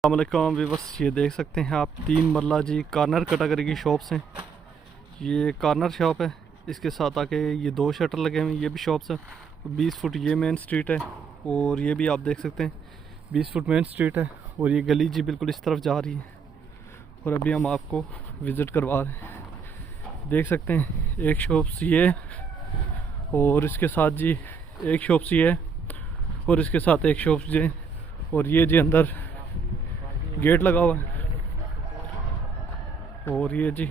अस्सलामुअलैकुम व्यूअर्स, ये देख सकते हैं आप 3 मरला जी कॉर्नर कैटेगरी की शॉप्स हैं। ये कॉर्नर शॉप है, इसके साथ आके ये 2 शटर लगे हुए हैं, ये भी शॉप्स हैं। 20 फुट ये मेन स्ट्रीट है और ये भी आप देख सकते हैं 20 फुट मेन स्ट्रीट है और ये गली जी बिल्कुल इस तरफ जा रही है और अभी हम आपको विज़िट करवा रहे हैं। देख सकते हैं एक शॉप्स ये है और इसके साथ जी एक शॉप्स ये है और इसके साथ एक शॉप्स ये और ये जी अंदर गेट लगा हुआ है और ये जी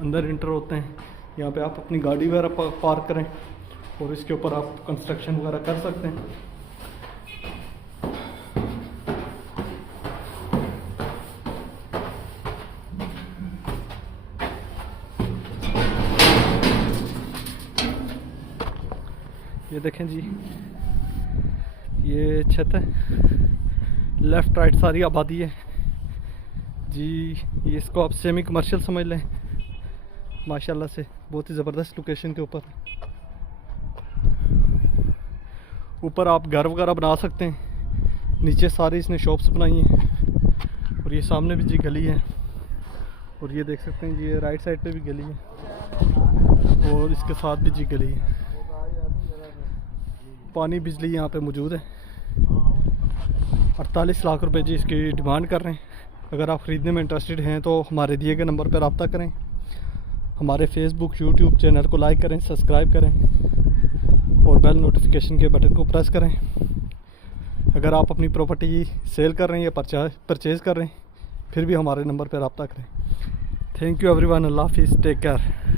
अंदर इंटर होते हैं। यहाँ पे आप अपनी गाड़ी वगैरह पार्क करें और इसके ऊपर आप कंस्ट्रक्शन वगैरह कर सकते हैं। ये देखें जी, ये छत है, लेफ़्ट राइट सारी आबादी है जी। ये इसको आप सेमी कमर्शियल समझ लें। माशाल्लाह से बहुत ही ज़बरदस्त लोकेशन के ऊपर आप घर वगैरह बना सकते हैं। नीचे सारी इसने शॉप्स बनाई हैं और ये सामने भी जी गली है और ये देख सकते हैं जी ये राइट साइड पे भी गली है और इसके साथ भी जी गली है। पानी बिजली यहाँ पे मौजूद है। 48 लाख रुपए जी इसकी डिमांड कर रहे हैं। अगर आप ख़रीदने में इंटरेस्टेड हैं तो हमारे दिए गए नंबर पर रब्ता करें। हमारे फेसबुक यूट्यूब चैनल को लाइक करें, सब्सक्राइब करें और बेल नोटिफिकेशन के बटन को प्रेस करें। अगर आप अपनी प्रॉपर्टी सेल कर रहे हैं या परचेज़ कर रहे हैं फिर भी हमारे नंबर पर रब्ता करें। Thank you everyone. अल्लाह हाफिज़, टेक केयर।